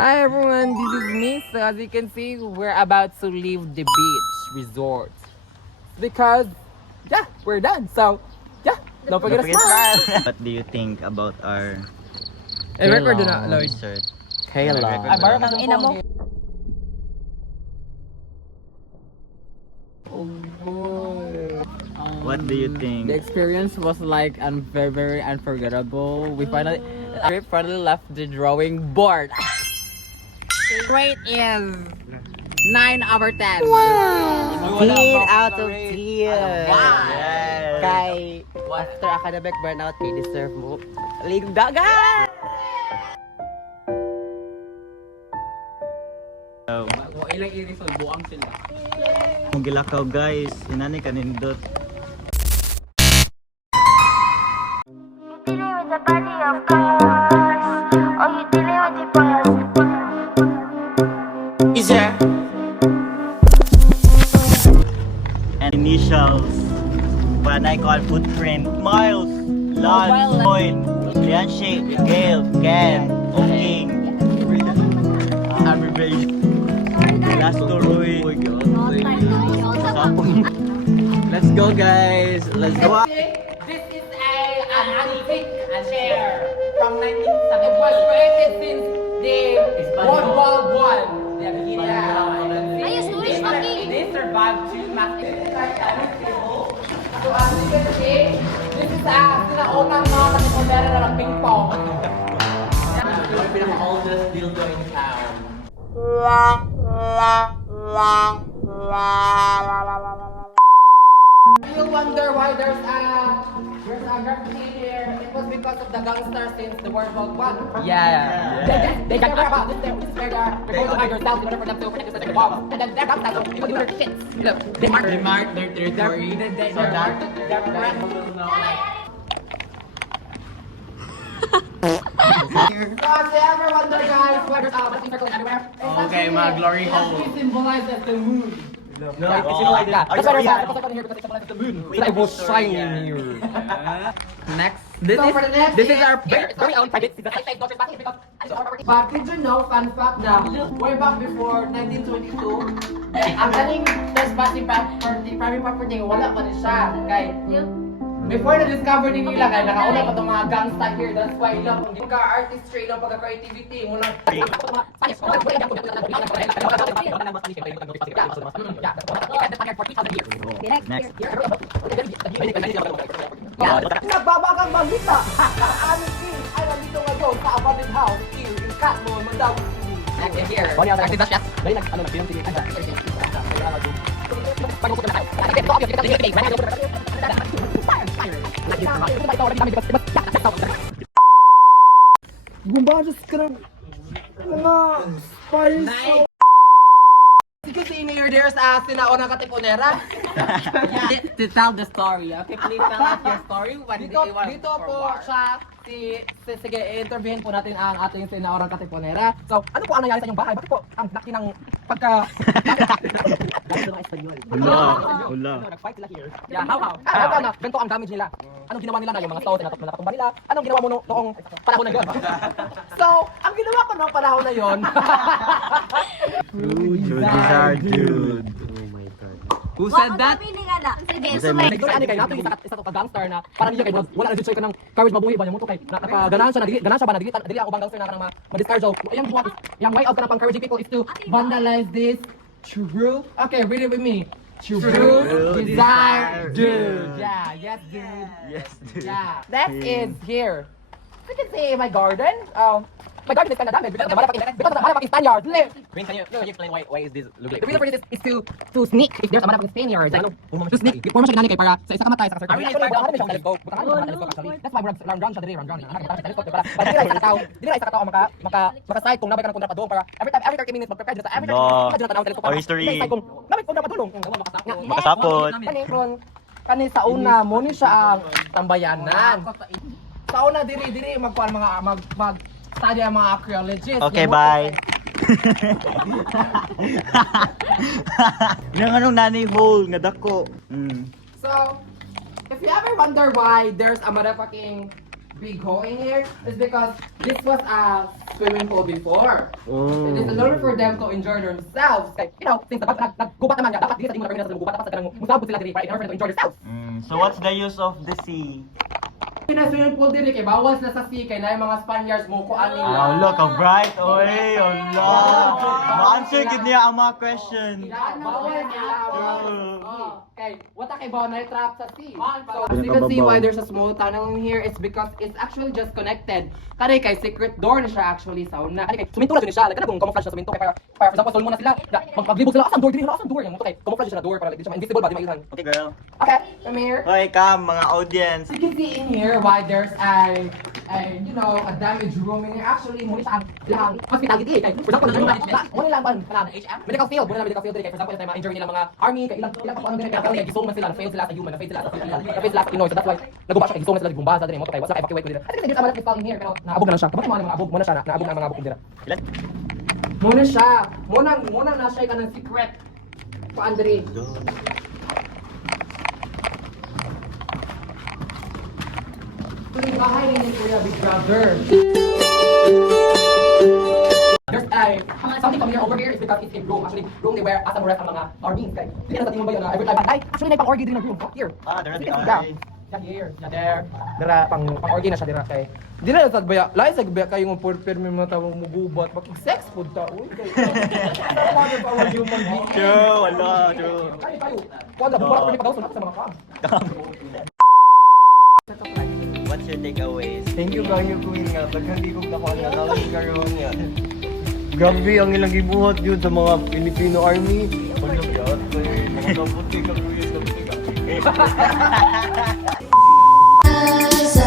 Hi everyone, this is me. So as you can see, we're about to leave the beach resort because we're done. So don't forget to smile. What do you think about our Record na, Lloyd. resort? Kayla. Ay, parang Ang ina mo. What do you The think? experience was like very, very unforgettable. We finally left the drawing board. Grade is 9 over 10. Wow! 10 out of 10. Yes. Kay after academic burnout, kay deserve mo. Ligong dagat! So, Ilang iris buang sila. kung gilakaw guys, inani kanindot. You dealing with the body of cars, or you dealing with the past? And initials. Panay call footprint. Miles. Lance. Lloyd. Lianshi. Gail. Ken. Oking. Abbreviation. Last to Roy. Let's go guys. Let's go. This is an antique chair from 1970. It was created since the World War I. Ayos, tulis, Maki. They survived two massive. So as you can see, this is sinaunang mga katipodera na ng ping pong. Yung pinaka-oldest dildo in town. You wonder why there's a graffiti here. It was because of the gangsters since the World War I. Yeah. They got about this. They're going to hide themselves in order for them to protect the walls. And then they're gangsters, so people do their shit. Look, they mark their territory. So that So if you ever wonder, guys, why there's a circle everywhere? Okay, mga glory hole. It symbolizes the moon. No, That's why there's a circle here because it symbolizes the moon. I will shine in here. Next. So for the next This is our very own private secret. I don't because it's our property. But did you know, fun fact, that way back before 1922, ang galing trespassing property, private property, wala pa rin siya. Kay, before na-discover ni nila, kaya nakauna pa itong mga gangsta here. That's why ilang, kung di ka artistry, ilang pagka-creativity, mo lang. Next. Nagbabagang balita! Ang king ay nandito ngayon sa abandoned house here in Catmon, Mandawi City. Here. Gumbados ka ng mga spice. Kasi in here, there's a sinaunang katipunera. To tell the story, okay? Please tell us your story. What did Dito, you want dito for po war? siya, sige, interviewin po natin ang ating sinaunang katipunera. So, ano po ang nangyari sa inyong bahay? Bakit po ang laki ng pagka... Wala. Nag-fight sila here. Yeah, how? Ano, ganito ang damage nila. Anong ginawa nila na yung mga stones na nakatumba nila? Anong ginawa mo noong panahon na yun? So, ang ginawa ko noong panahon na yun, Dude, bizarre dude. Who said that? Sige, Kasi sumay. Ito ani kay nato isa to ka gangster na parang niya kay wala na jud ka ng courage mabuhi ba mo to kay nakaganan siya ganahan siya ba dili ako bang gangster na kanang ma-discard so yung way out ka na pang encouraging people is to vandalize this true. Okay, read it with me. True desire dude. Yeah, yes dude. Yes, dude. Yeah, that is here. You can see my garden. My garden is kind of damaged because of the motherfucking Spaniards. Green, can you explain why is this look like The reason for this is to sneak if there's a motherfucking Spaniards. Like, to sneak. Forma siya ginani kay para sa isa ka matay sa circle. That's why we're round siya diri, round. Para dili sa tao, ang maka-side kung nabay ka ng kontra padung para every 30 minutes mag-prepare sa every 30 minutes tanaw teleskop. Or history. Kung nabay kontra padulong. Makasapot. Kani sa una mo ni siya ang tambayanan. Sa una diri magkuan mag study ang mga archaeologists. Okay, bye. Yung anong nanay hole nga dako. So, if you ever wonder why there's a motherfucking big hole in here is because this was a swimming pool before. Mm. It is in order for them to enjoy themselves. Like, you know, since naggubat naman nga, dapat dito sa imo na permiso sa gubat, dapat sa kanang musabot sila diri para in order for them to enjoy themselves. So what's the use of the sea? Kina swimming pool diri kay bawas na sa sea kay naay mga Spaniards mo ko ani Oh, look, how bright. Oy, Allah. Ma-answer gid niya ang mga question. Bawal nila. True. Okay, wata kay bawal na trap sa sea. So, Pero you can see kababaw. why there's a small tunnel in here. It's because it's actually just connected. Kani kay secret door na siya actually sa una. Kani kay suminto na siya. Like kana kung camouflage sa suminto kay para for example sulmo na sila. Maglibog sila asang door dili asang door yang mo kay camouflage na door para like di siya invisible ba di mailan. Okay, girl. Okay, come here. Hoy, Cam, mga audience. You can see in here why there's a you know, a damaged room in here. Actually, muna siya ang hospital giti. Kay, for example, muna lang ba, HM? Medical field, muna lang medical field. Kay, for example, mga injury nila mga army, kay ilang pa ano din, kaya gisong man sila, na-fail sila sa human, na-fail sila sa Pilipinas, na-fail sila sa Pinoy. So that's why, naguba siya, kay gisong man sila, gumbaza din, mo kay, what's evacuate ko dito. I think there's a lot of people in here, pero naabog na lang siya. Kapag mga abog, muna siya, naabog na mga abog dito. Ilan? Muna siya, muna na siya ka ng secret. Paan diri. Tuloy bahay ni Kuya Big Brother. There's something familiar over here is because it's a room. Actually, room they wear as a rest ang mga armies. Kaya, hindi na sa tingin ba yun na every time. Actually, may pang-orgy din ng room. Oh, here. Ah, there Yeah. are Yeah, here. Yeah, there. Dira, pang-orgy na siya dira kay. Di na sa baya. Lain sa baya kayo ng permi mga tawag mugubat. Makig-sex food ta. Uy, kay. Power human being. True, wala, true. Ay, kayo. Kuwanda, bumara pa rin padaw sa mga fam. What's your takeaways? Thank you kayo Queen nga. Daghang di ko nakuha nga lawin karon nga. Grabe ang ilang gibuhat yun sa mga Filipino Army. Ano yun? Mga kaputi ka kuya, kaputi ka. Sa